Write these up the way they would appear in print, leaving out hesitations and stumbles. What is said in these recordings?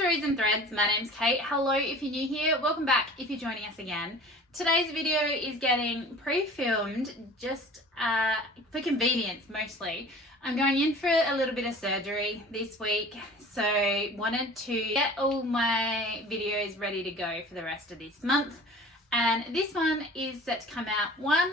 Stories and Threads. My name's Kate. Hello if you're new here. Welcome back if you're joining us again. Today's video is getting pre-filmed just for convenience mostly. I'm going in for a little bit of surgery this week, so wanted to get all my videos ready to go for the rest of this month. And this one is set to come out once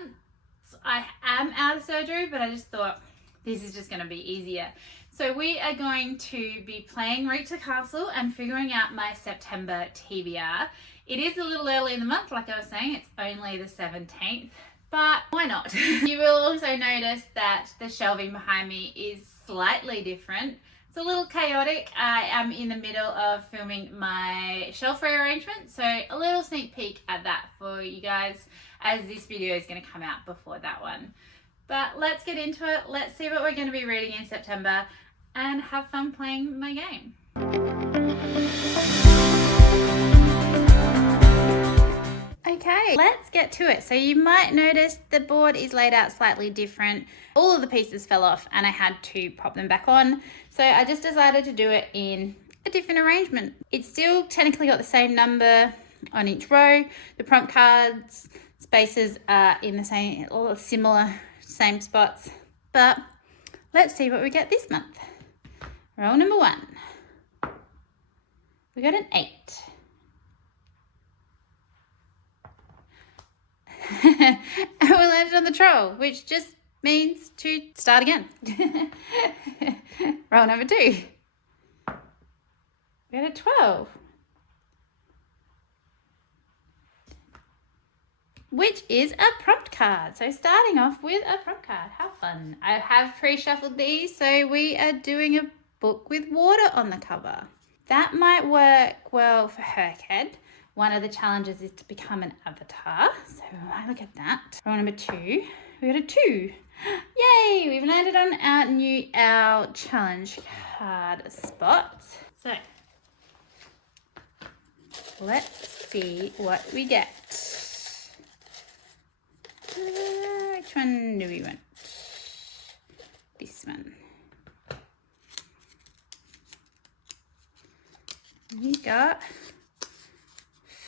I am out of surgery, but I just thought this is just going to be easier. So we are going to be playing Reach the Castle and figuring out my September TBR. It is a little early in the month, like I was saying, it's only the 17th, but why not? You will also notice that the shelving behind me is slightly different. It's a little chaotic. I am in the middle of filming my shelf rearrangement, so a little sneak peek at that for you guys, as this video is going to come out before that one. But let's get into it. Let's see what we're going to be reading in September and have fun playing my game. Okay, let's get to it. So you might notice the board is laid out slightly different. All of the pieces fell off and I had to pop them back on. So I just decided to do it in a different arrangement. It's still technically got the same number on each row. The prompt cards spaces are in the same, or similar, same spots. But let's see what we get this month. Roll number 1. We got an 8. And we landed on the troll, which just means to start again. Roll number 2. We got a 12. Which is a prompt card. So starting off with a prompt card. How fun. I have pre-shuffled these, so we are doing a book with water on the cover. That might work well for Herkhead. One of the challenges is to become an avatar. So we might look at that. Roll number 2. We got a 2. Yay! We've landed on our challenge card spot. So let's see what we get. Which one do we want? This one. We got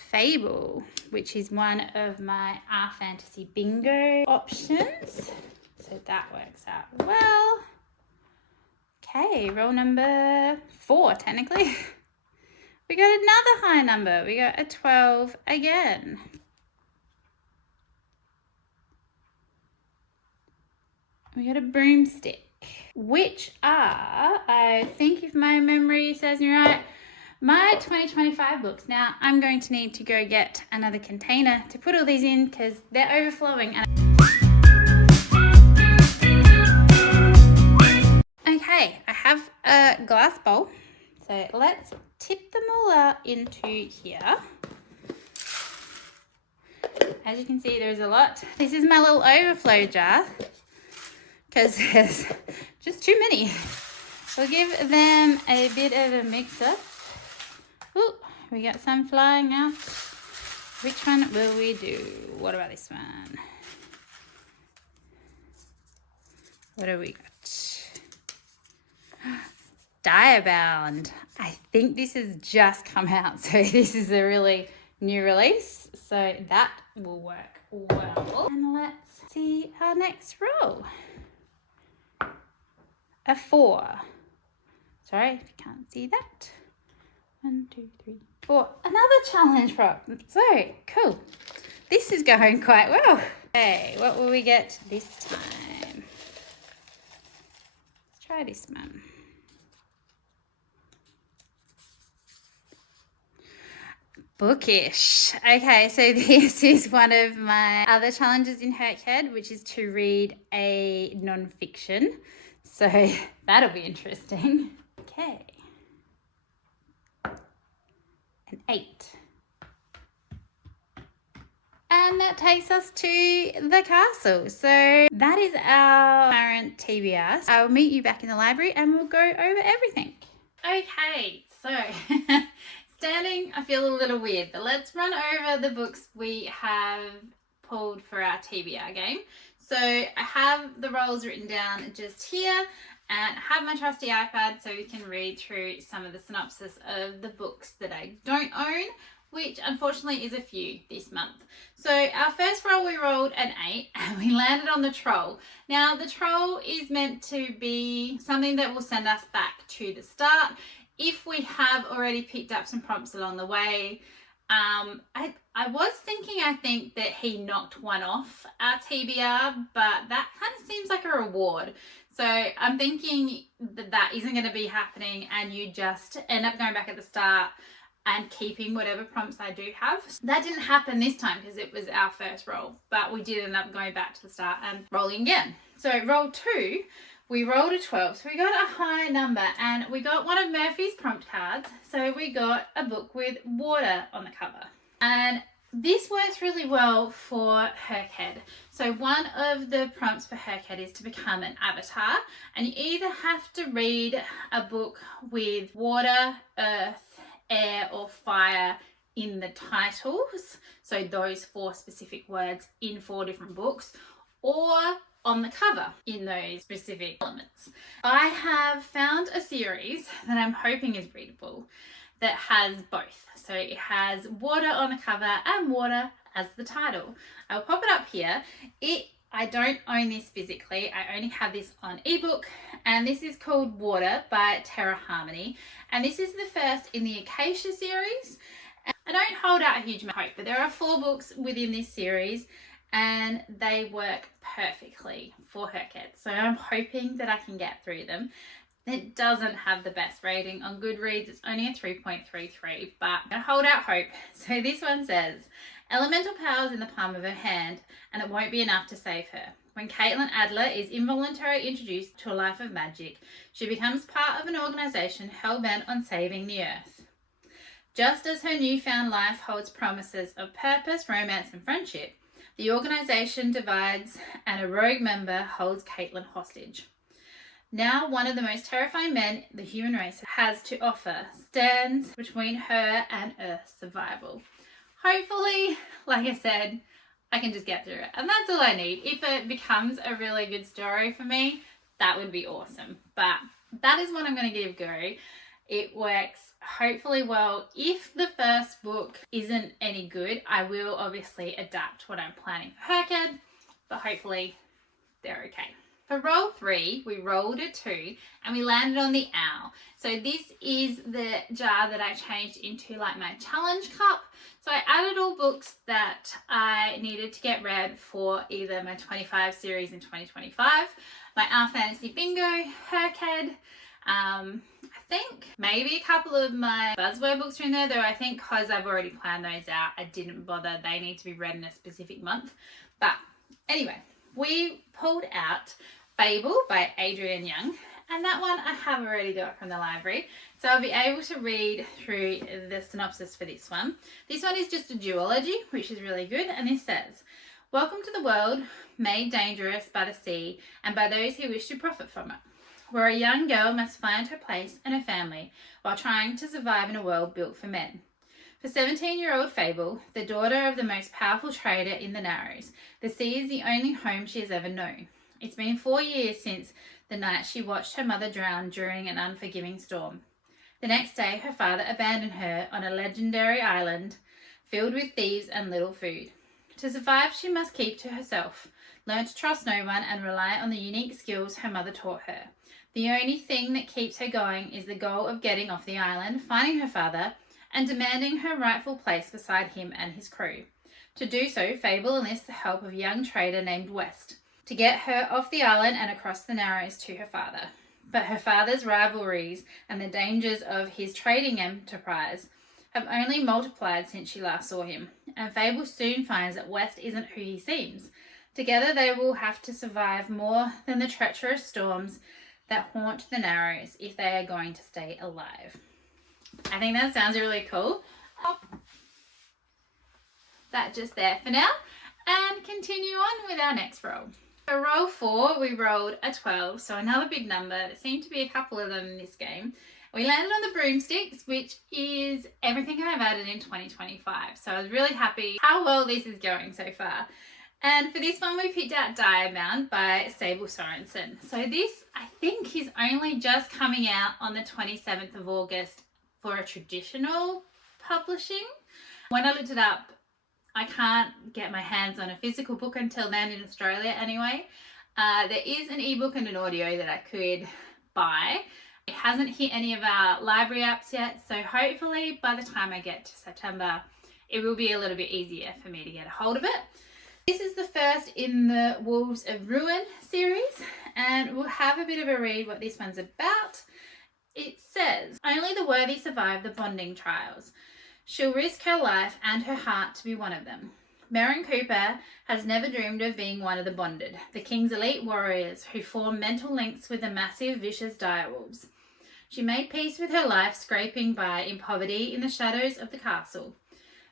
Fable, which is one of my Our Fantasy Bingo options. So that works out well. Okay, roll number 4, technically. We got another high number. We got a 12 again. We got a broomstick, which are, I think if my memory serves me right, my 2025 books. Now, I'm going to need to go get another container to put all these in because they're overflowing. Okay, I have a glass bowl. So let's tip them all out into here. As you can see, there's a lot. This is my little overflow jar because there's just too many. We'll give them a bit of a mix up. Ooh, we got some flying out. Which one will we do? What about this one? What do we got? Diabound. I think this has just come out, so this is a really new release. So that will work well. And let's see our next roll. A 4. Sorry if you can't see that. 1, 2, 3, 4. Another challenge prop. So cool. This is going quite well. Okay, what will we get this time? Let's try this one. Bookish. Okay, so this is one of my other challenges in Herkhead, which is to read a non-fiction. So that'll be interesting. Okay. An 8. And that takes us to the castle. So that is our current TBR. I will meet you back in the library and we'll go over everything. Okay, so standing, I feel a little weird, but let's run over the books we have pulled for our TBR game. So I have the roles written down just here, and I have my trusty iPad so we can read through some of the synopsis of the books that I don't own, which unfortunately is a few this month. So our first roll, we rolled an 8 and we landed on the Troll. Now the Troll is meant to be something that will send us back to the start if we have already picked up some prompts along the way. I was thinking, I think that he knocked one off our TBR, but that kind of seems like a reward. So I'm thinking that that isn't going to be happening and you just end up going back at the start and keeping whatever prompts I do have. That didn't happen this time because it was our first roll, but we did end up going back to the start and rolling again. So roll 2, we rolled a 12, so we got a high number and we got one of Murphy's prompt cards. So we got a book with water on the cover. And this works really well for Herkhead. So one of the prompts for Herkhead is to become an avatar, and you either have to read a book with water, earth, air or fire in the titles, so those 4 specific words in 4 different books, or on the cover in those specific elements. I have found a series that I'm hoping is readable that has both. So it has water on the cover and water as the title. I'll pop it up here. I don't own this physically. I only have this on ebook, and this is called Water by Terra Harmony. And this is the first in the Acacia series. I don't hold out a huge amount of hope, but there are 4 books within this series and they work perfectly for Herkhead. So I'm hoping that I can get through them. It doesn't have the best rating on Goodreads. It's only a 3.33, but I'm gonna hold out hope. So this one says, elemental powers in the palm of her hand, and it won't be enough to save her. When Caitlin Adler is involuntarily introduced to a life of magic, she becomes part of an organisation hell-bent on saving the Earth. Just as her newfound life holds promises of purpose, romance and friendship, the organisation divides and a rogue member holds Caitlin hostage. Now one of the most terrifying men the human race has to offer stands between her and Earth's survival. Hopefully, like I said, I can just get through it. And that's all I need. If it becomes a really good story for me, that would be awesome. But that is what I'm going to give a go. It works hopefully well. If the first book isn't any good, I will obviously adapt what I'm planning for Herkhead, but hopefully they're okay. For roll 3, we rolled a 2 and we landed on the owl. So this is the jar that I changed into like my challenge cup. So I added all books that I needed to get read for either my 25 series in 2025, my Our Fantasy Bingo, Herkhead, I think maybe a couple of my buzzword books are in there, though I think because I've already planned those out, I didn't bother. They need to be read in a specific month. But anyway, we pulled out Fable by Adrienne Young, and that one I have already got from the library, so I'll be able to read through the synopsis for this one. This one is just a duology, which is really good, and this says, welcome to the world made dangerous by the sea and by those who wish to profit from it, where a young girl must find her place and her family while trying to survive in a world built for men. For 17-year-old Fable, the daughter of the most powerful trader in the Narrows, the sea is the only home she has ever known. It's been 4 years since the night she watched her mother drown during an unforgiving storm. The next day, her father abandoned her on a legendary island filled with thieves and little food. To survive, she must keep to herself, learn to trust no one, and rely on the unique skills her mother taught her. The only thing that keeps her going is the goal of getting off the island, finding her father, and demanding her rightful place beside him and his crew. To do so, Fable enlists the help of a young trader named West to get her off the island and across the Narrows to her father. But her father's rivalries and the dangers of his trading enterprise have only multiplied since she last saw him, and Fable soon finds that West isn't who he seems. Together they will have to survive more than the treacherous storms that haunt the Narrows if they are going to stay alive. I think that sounds really cool. Pop that just there for now and continue on with our next roll. For roll 4, we rolled a 12, so another big number. There seemed to be a couple of them in this game. We landed on the broomsticks, which is everything I've added in 2025. So I was really happy how well this is going so far. And for this one, we picked out Diamond by Sable Sorensen. So this, I think, is only just coming out on the 27th of August for a traditional publishing. When I looked it up, I can't get my hands on a physical book until then in Australia anyway. There is an ebook and an audio that I could buy. It hasn't hit any of our library apps yet, so hopefully by the time I get to September, it will be a little bit easier for me to get a hold of it. This is the first in the Wolves of Ruin series, and we'll have a bit of a read what this one's about. It says, only the worthy survive the bonding trials. She'll risk her life and her heart to be one of them. Meryn Cooper has never dreamed of being one of the bonded, the king's elite warriors who form mental links with the massive, vicious direwolves. She made peace with her life, scraping by in poverty in the shadows of the castle.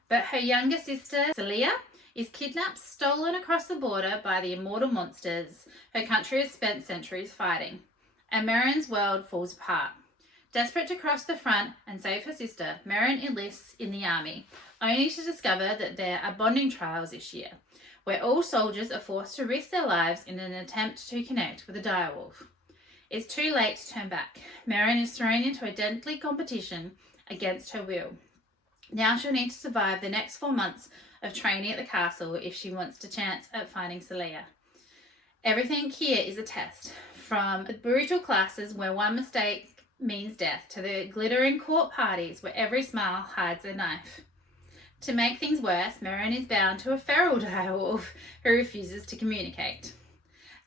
But her younger sister, Celia, is kidnapped, stolen across the border by the immortal monsters her country has spent centuries fighting. And Meryn's world falls apart. Desperate to cross the front and save her sister, Meryn enlists in the army, only to discover that there are bonding trials this year, where all soldiers are forced to risk their lives in an attempt to connect with a direwolf. It's too late to turn back. Meryn is thrown into a deadly competition against her will. Now she'll need to survive the next 4 months of training at the castle if she wants a chance at finding Celia. Everything here is a test, from the brutal classes where one mistake means death to the glittering court parties where every smile hides a knife. To make things worse, Meryn is bound to a feral direwolf who refuses to communicate.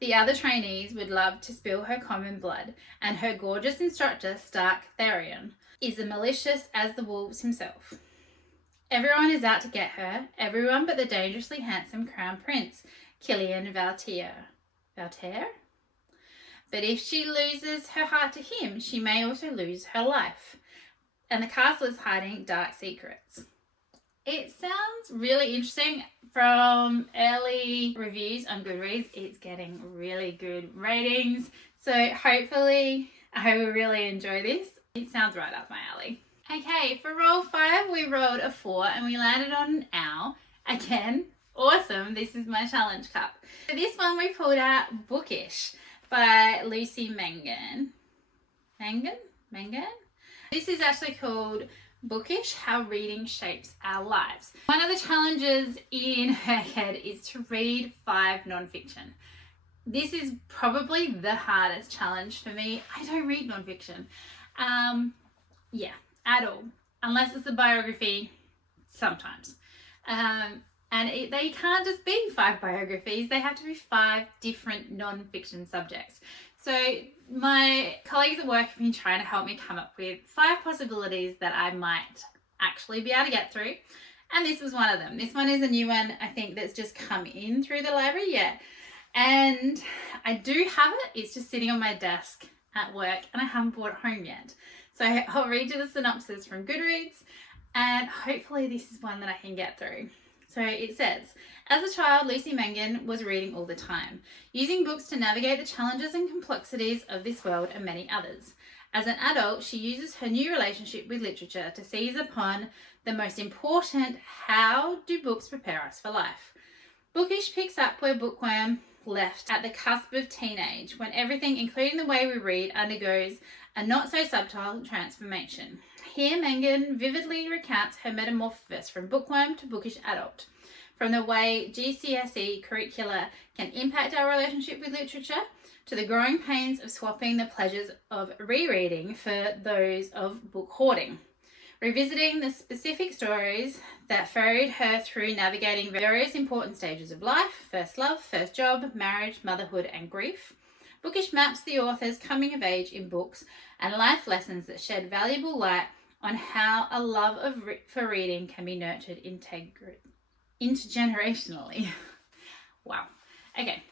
The other trainees would love to spill her common blood, and her gorgeous instructor, Stark Therion, is as malicious as the wolves himself. Everyone is out to get her, everyone but the dangerously handsome crown prince, Killian Valtier. Valtier? But if she loses her heart to him, she may also lose her life. And the castle is hiding dark secrets. It sounds really interesting. From early reviews on Goodreads, it's getting really good ratings. So hopefully I will really enjoy this. It sounds right up my alley. Okay, for roll 5, we rolled a 4 and we landed on an owl. Again, awesome. This is my challenge cup. For this one, we pulled out Bookish by Lucy Mangan. Mangan? This is actually called Bookish, How Reading Shapes Our Lives. One of the challenges in her head is to read 5 nonfiction. This is probably the hardest challenge for me. I don't read nonfiction. At all. Unless it's a biography, sometimes. They can't just be 5 biographies, they have to be 5 different non-fiction subjects. So my colleagues at work have been trying to help me come up with 5 possibilities that I might actually be able to get through. And this was one of them. This one is a new one, I think, that's just come in through the library yet. And I do have it, it's just sitting on my desk at work and I haven't brought it home yet. So I'll read you the synopsis from Goodreads and hopefully this is one that I can get through. So it says, as a child, Lucy Mangan was reading all the time, using books to navigate the challenges and complexities of this world and many others. As an adult, she uses her new relationship with literature to seize upon the most important, how do books prepare us for life? Bookish picks up where Bookworm left at the cusp of teenage, when everything, including the way we read, undergoes a not-so-subtle transformation. Here, Mangan vividly recounts her metamorphosis from bookworm to bookish adult, from the way GCSE curricula can impact our relationship with literature, to the growing pains of swapping the pleasures of rereading for those of book hoarding. Revisiting the specific stories that ferried her through navigating various important stages of life, first love, first job, marriage, motherhood, and grief. Bookish maps the author's coming of age in books and life lessons that shed valuable light on how a love for reading can be nurtured intergenerationally. Wow. Okay.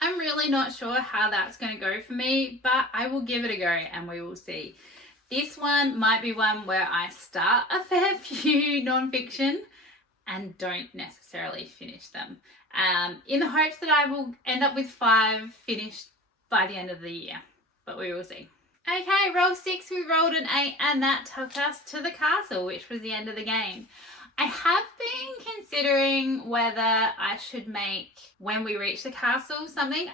I'm really not sure how that's going to go for me, but I will give it a go and we will see. This one might be one where I start a fair few non-fiction and don't necessarily finish them, in the hopes that I will end up with 5 finished by the end of the year, but we will see. Okay, roll 6, we rolled an 8 and that took us to the castle, which was the end of the game. I have been considering whether I should make When We Reach the Castle something.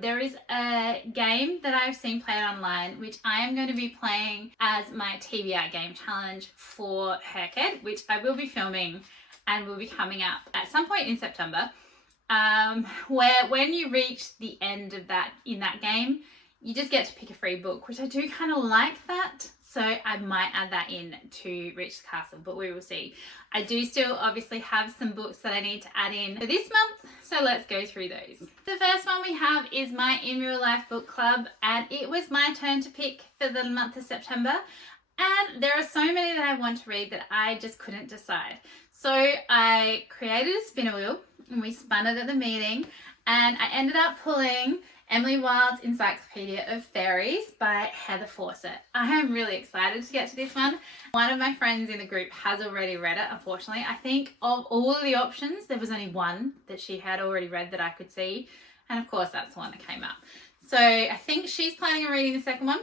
There is a game that I've seen played online, which I am going to be playing as my TBR game challenge for Herked, which I will be filming and will be coming up at some point in September. Where when you reach the end of that in that game, you just get to pick a free book, which I do kind of like that. So I might add that in to Reach the Castle, but we will see. I do still obviously have some books that I need to add in for this month, so let's go through those. The first one we have is my In Real Life book club, and it was my turn to pick for the month of September. And there are so many that I want to read that I just couldn't decide. So I created a spinner wheel and we spun it at the meeting, and I ended up pulling Emily Wilde's Encyclopedia of Fairies by Heather Fawcett. I am really excited to get to this one. One of my friends in the group has already read it, unfortunately. I think of all of the options, there was only one that she had already read that I could see. And of course, that's the one that came up. So I think she's planning on reading the second one,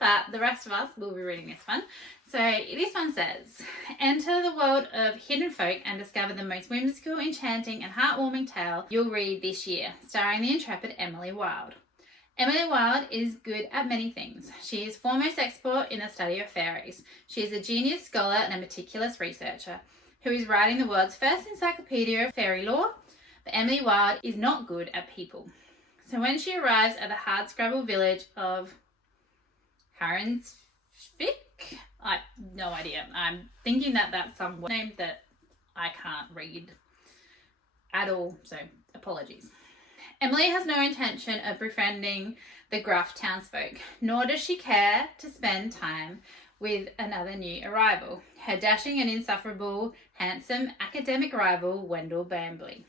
but the rest of us will be reading this one. So this one says, enter the world of hidden folk and discover the most whimsical, enchanting and heartwarming tale you'll read this year, starring the intrepid Emily Wilde. Emily Wilde is good at many things. She is foremost expert in the study of fairies. She is a genius scholar and a meticulous researcher who is writing the world's first encyclopedia of fairy lore, but Emily Wilde is not good at people. So when she arrives at the hardscrabble village of Harensvik, I have no idea. I'm thinking that that's some name that I can't read at all, so apologies. Emily has no intention of befriending the gruff townsfolk, nor does she care to spend time with another new arrival, her dashing and insufferable, handsome academic rival, Wendell Bambley.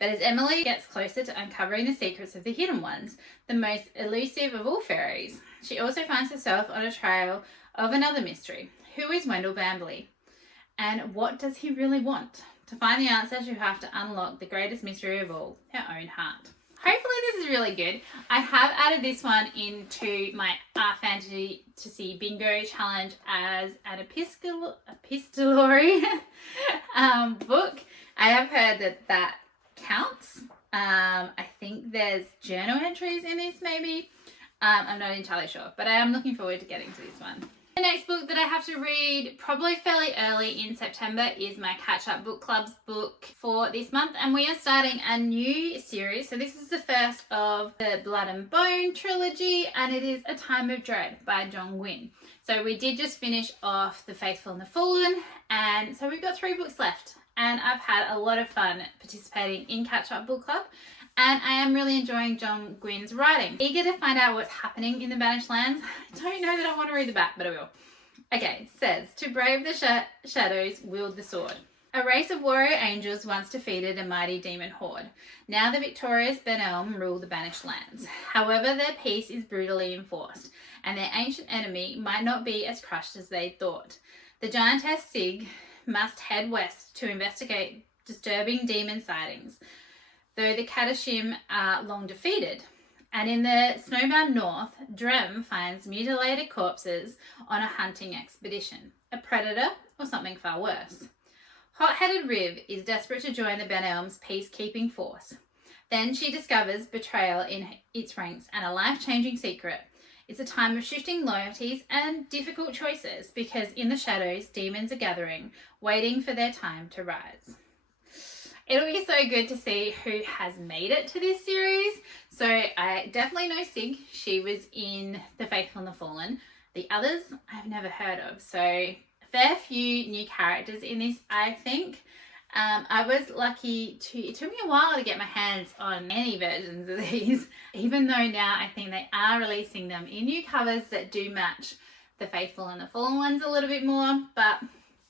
But as Emily gets closer to uncovering the secrets of the Hidden Ones, the most elusive of all fairies, she also finds herself on a trail of another mystery. Who is Wendell Bambley? And what does he really want? To find the answer, she'll have to unlock the greatest mystery of all, her own heart. Hopefully this is really good. I have added this one into my Fantasy to See Bingo challenge as an epistolary book. I have heard that counts. I think there's journal entries in this maybe. I'm not entirely sure, but I am looking forward to getting to this one. The next book that I have to read probably fairly early in September is my Catch Up Book Club's book for this month, and we are starting a new series. So this is the first of the Blood and Bone trilogy, and it is A Time of Dread by John Gwynne. So we did just finish off The Faithful and the Fallen, and so we've got 3 books left, and I've had a lot of fun participating in Catch Up Book Club. And I am really enjoying John Gwynne's writing. Eager to find out what's happening in the Banished Lands. I don't know that I want to read the back, but I will. Okay, says, to brave the shadows, wield the sword. A race of warrior angels once defeated a mighty demon horde. Now the victorious Ben-Elm rule the Banished Lands. However, their peace is brutally enforced, and their ancient enemy might not be as crushed as they thought. The giantess Sig must head west to investigate disturbing demon sightings, though the Kadashim are long defeated. And in the snowbound north, Drem finds mutilated corpses on a hunting expedition, a predator or something far worse. Hot-headed Riv is desperate to join the Ben-Elm's peacekeeping force. Then she discovers betrayal in its ranks and a life-changing secret. It's a time of shifting loyalties and difficult choices because in the shadows, demons are gathering, waiting for their time to rise. It'll be so good to see who has made it to this series. So I definitely know Sig. She was in The Faithful and the Fallen. The others I've never heard of. So a fair few new characters in this, I think. I was lucky it took me a while to get my hands on any versions of these, even though now I think they are releasing them in new covers that do match The Faithful and the Fallen ones a little bit more. But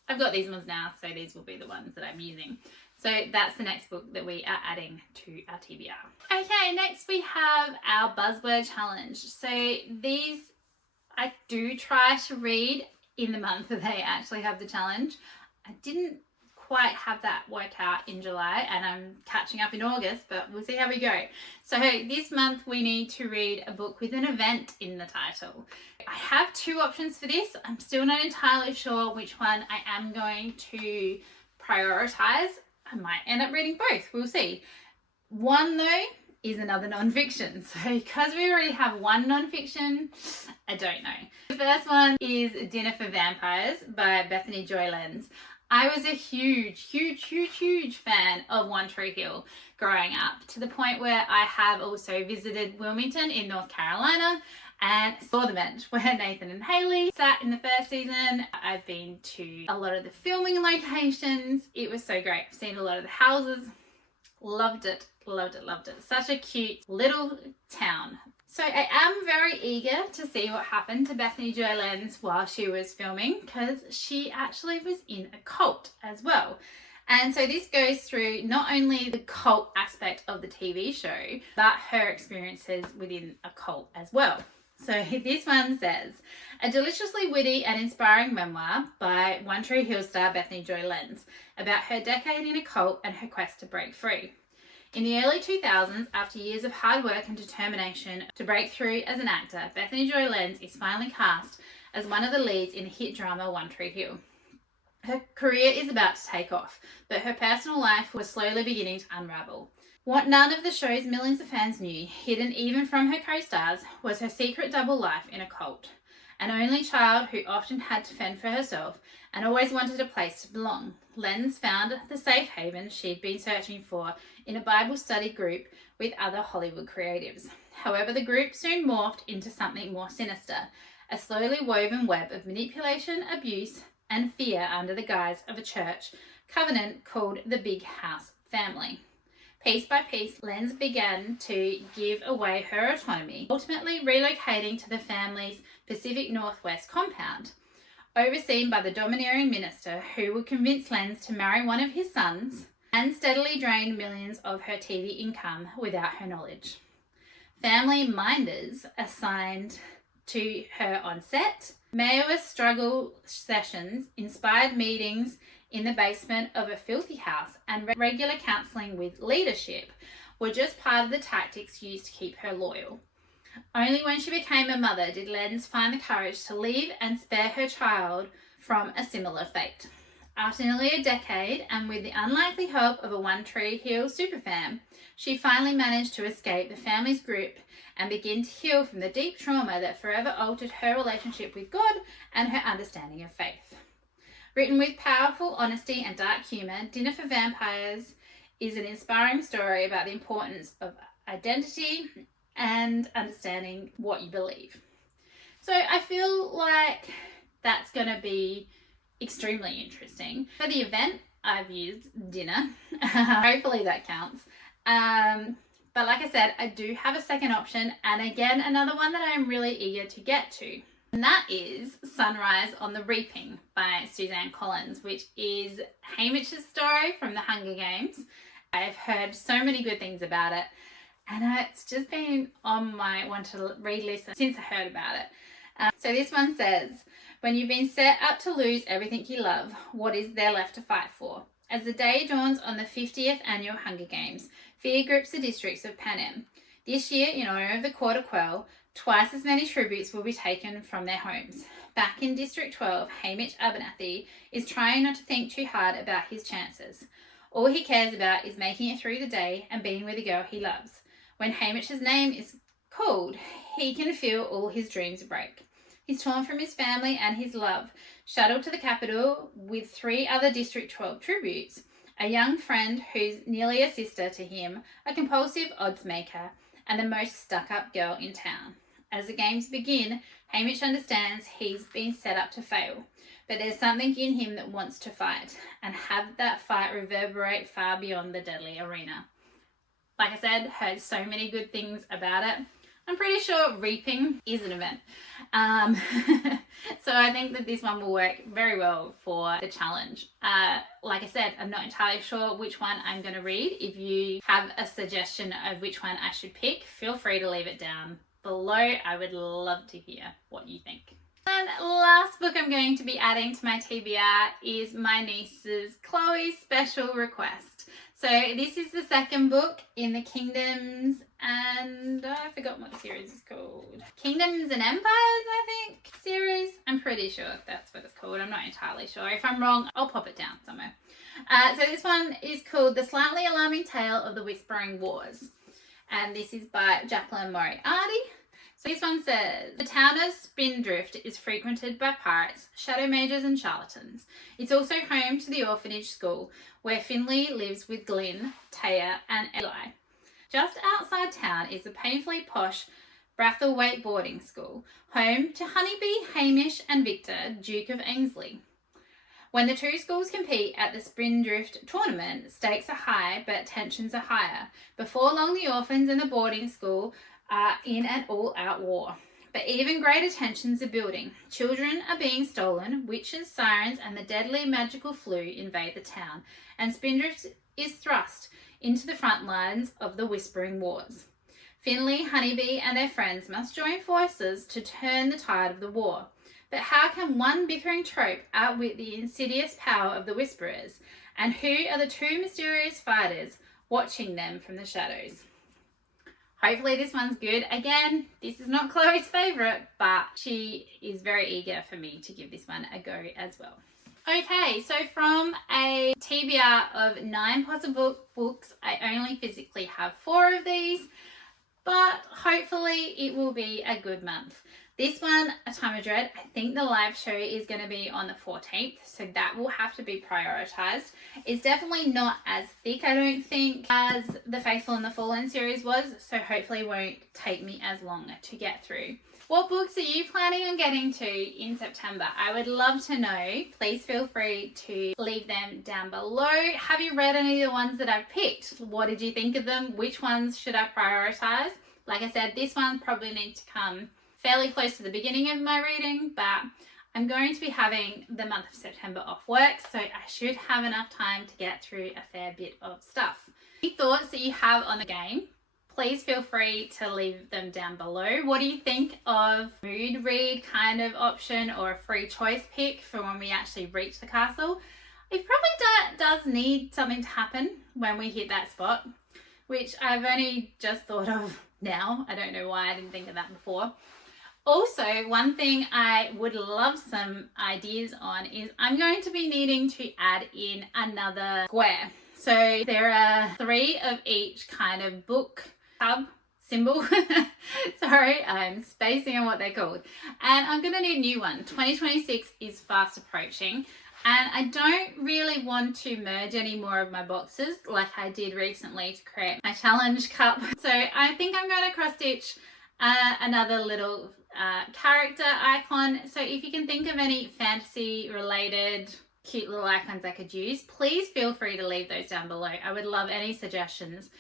I've got these ones now, so these will be the ones that I'm using. So that's the next book that we are adding to our TBR. Okay, next we have our buzzword challenge. So these I do try to read in the month that they actually have the challenge. I didn't quite have that work out in July, and I'm catching up in August, but we'll see how we go. So this month we need to read a book with an event in the title. I have two options for this. I'm still not entirely sure which one I am going to prioritize. I might end up reading both. We'll see. One, though, is another non-fiction. So because we already have one non-fiction, I don't know. The first one is Dinner for Vampires by Bethany Joy Lenz. I was a huge fan of One Tree Hill growing up, to the point where I have also visited Wilmington in North Carolina and saw the bench where Nathan and Haley sat in the first season. I've been to a lot of the filming locations. It was so great. I've seen a lot of the houses. Loved it. Such a cute little town. So I am very eager to see what happened to Bethany Joy Lenz while she was filming, because she actually was in a cult as well. And so this goes through not only the cult aspect of the TV show, but her experiences within a cult as well. So this one says, a deliciously witty and inspiring memoir by One Tree Hill star Bethany Joy Lenz about her decade in a cult and her quest to break free. In the early 2000s, after years of hard work and determination to break through as an actor, Bethany Joy Lenz is finally cast as one of the leads in the hit drama One Tree Hill. Her career is about to take off, but her personal life was slowly beginning to unravel. What none of the show's millions of fans knew, hidden even from her co-stars, was her secret double life in a cult. An only child who often had to fend for herself and always wanted a place to belong, Lenz found the safe haven she'd been searching for in a Bible study group with other Hollywood creatives. However, the group soon morphed into something more sinister, a slowly woven web of manipulation, abuse, and fear under the guise of a church covenant called the Big House Family. Piece by piece, Lenz began to give away her autonomy, ultimately relocating to the family's Pacific Northwest compound, overseen by the domineering minister who would convince Lenz to marry one of his sons and steadily drain millions of her TV income without her knowledge. Family minders assigned to her on set, Mayo's struggle sessions, inspired meetings in the basement of a filthy house, and regular counselling with leadership were just part of the tactics used to keep her loyal. Only when she became a mother did Lenz find the courage to leave and spare her child from a similar fate. After nearly a decade, and with the unlikely help of a One Tree Hill superfan, she finally managed to escape the family's grip and begin to heal from the deep trauma that forever altered her relationship with God and her understanding of faith. Written with powerful honesty and dark humour, Dinner for Vampires is an inspiring story about the importance of identity and understanding what you believe. So I feel like that's going to be extremely interesting. For the event, I've used dinner. Hopefully that counts. But like I said, I do have a second option, and again, another one that I'm really eager to get to. And that is Sunrise on the Reaping by Suzanne Collins, which is Hamish's story from the Hunger Games. I've heard so many good things about it, and it's just been on my want to read list since I heard about it. So this one says, when you've been set up to lose everything you love, what is there left to fight for? As the day dawns on the 50th annual Hunger Games, fear grips the districts of Panem. This year, in honor of the Quarter Quell, twice as many tributes will be taken from their homes. Back in District 12, Hamish Abernathy is trying not to think too hard about his chances. All he cares about is making it through the day and being with the girl he loves. When Hamish's name is called, he can feel all his dreams break. He's torn from his family and his love, shuttled to the capital with 3 other District 12 tributes, a young friend who's nearly a sister to him, a compulsive odds maker, and the most stuck-up girl in town. As the games begin, Hamish understands he's been set up to fail, but there's something in him that wants to fight, and have that fight reverberate far beyond the deadly arena. Like I said, heard so many good things about it. I'm pretty sure reaping is an event. So I think that this one will work very well for the challenge. Like I said, I'm not entirely sure which one I'm going to read. If you have a suggestion of which one I should pick, feel free to leave it down below. I would love to hear what you think. And last book I'm going to be adding to my TBR is my niece's Chloe's special request. So this is the second book in the Kingdoms, and I forgot what the series is called. Kingdoms and Empires, I think, series. I'm pretty sure that's what it's called. I'm not entirely sure. If I'm wrong, I'll pop it down somewhere. So this one is called The Slightly Alarming Tale of the Whispering Wars. And this is by Jacqueline Moriarty. So this one says, the town of Spindrift is frequented by pirates, shadow mages and charlatans. It's also home to the orphanage school, where Finley lives with Glyn, Taya and Eli. Just outside town is the painfully posh Brathwaite boarding school, home to Honeybee, Hamish and Victor, Duke of Ainsley. When the two schools compete at the Spindrift tournament, stakes are high but tensions are higher. Before long, the orphans and the boarding school are in an all-out war. But even greater tensions are building. Children are being stolen, witches, sirens, and the deadly magical flu invade the town, and Spindrift is thrust into the front lines of the Whispering Wars. Finley, Honeybee, and their friends must join forces to turn the tide of the war. But how can one bickering trope outwit the insidious power of the Whisperers? And who are the two mysterious fighters watching them from the shadows? Hopefully this one's good. Again, this is not Chloe's favourite, but she is very eager for me to give this one a go as well. Okay, so from a TBR of 9 possible books, I only physically have 4 of these, but hopefully it will be a good month. This one, A Time of Dread, I think the live show is going to be on the 14th, so that will have to be prioritised. It's definitely not as thick, I don't think, as the Faithful and the Fallen series was, so hopefully it won't take me as long to get through. What books are you planning on getting to in September? I would love to know. Please feel free to leave them down below. Have you read any of the ones that I've picked? What did you think of them? Which ones should I prioritise? Like I said, this one probably needs to come fairly close to the beginning of my reading, but I'm going to be having the month of September off work, so I should have enough time to get through a fair bit of stuff. Any thoughts that you have on the game, please feel free to leave them down below. What do you think of mood read kind of option or a free choice pick for when we actually reach the castle? It probably does need something to happen when we hit that spot, which I've only just thought of now. I don't know why I didn't think of that before. Also, one thing I would love some ideas on is I'm going to be needing to add in another square. So there are 3 of each kind of book tub symbol. Sorry, I'm spacing on what they're called. And I'm going to need a new one. 2026 is fast approaching. And I don't really want to merge any more of my boxes like I did recently to create my challenge cup. So I think I'm going to cross stitch another little character icon. So if you can think of any fantasy related cute little icons I could use, please feel free to leave those down below. I would love any suggestions.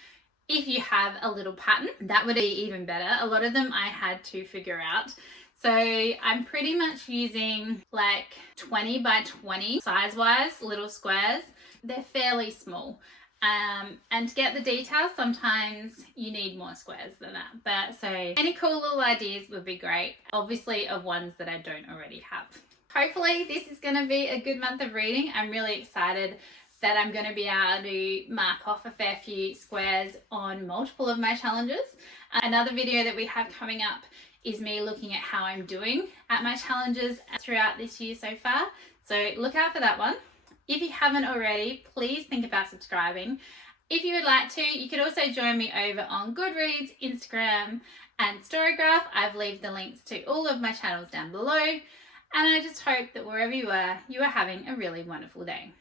If you have a little pattern, that would be even better. A lot of them I had to figure out. So I'm pretty much using like 20 by 20 size wise little squares. They're fairly small. And to get the details, sometimes you need more squares than that. But so any cool little ideas would be great. Obviously of ones that I don't already have. Hopefully this is going to be a good month of reading. I'm really excited that I'm going to be able to mark off a fair few squares on multiple of my challenges. Another video that we have coming up is me looking at how I'm doing at my challenges throughout this year so far. So look out for that one. If you haven't already, please think about subscribing. If you would like to, you could also join me over on Goodreads, Instagram, and Storygraph. I've left the links to all of my channels down below. And I just hope that wherever you are having a really wonderful day.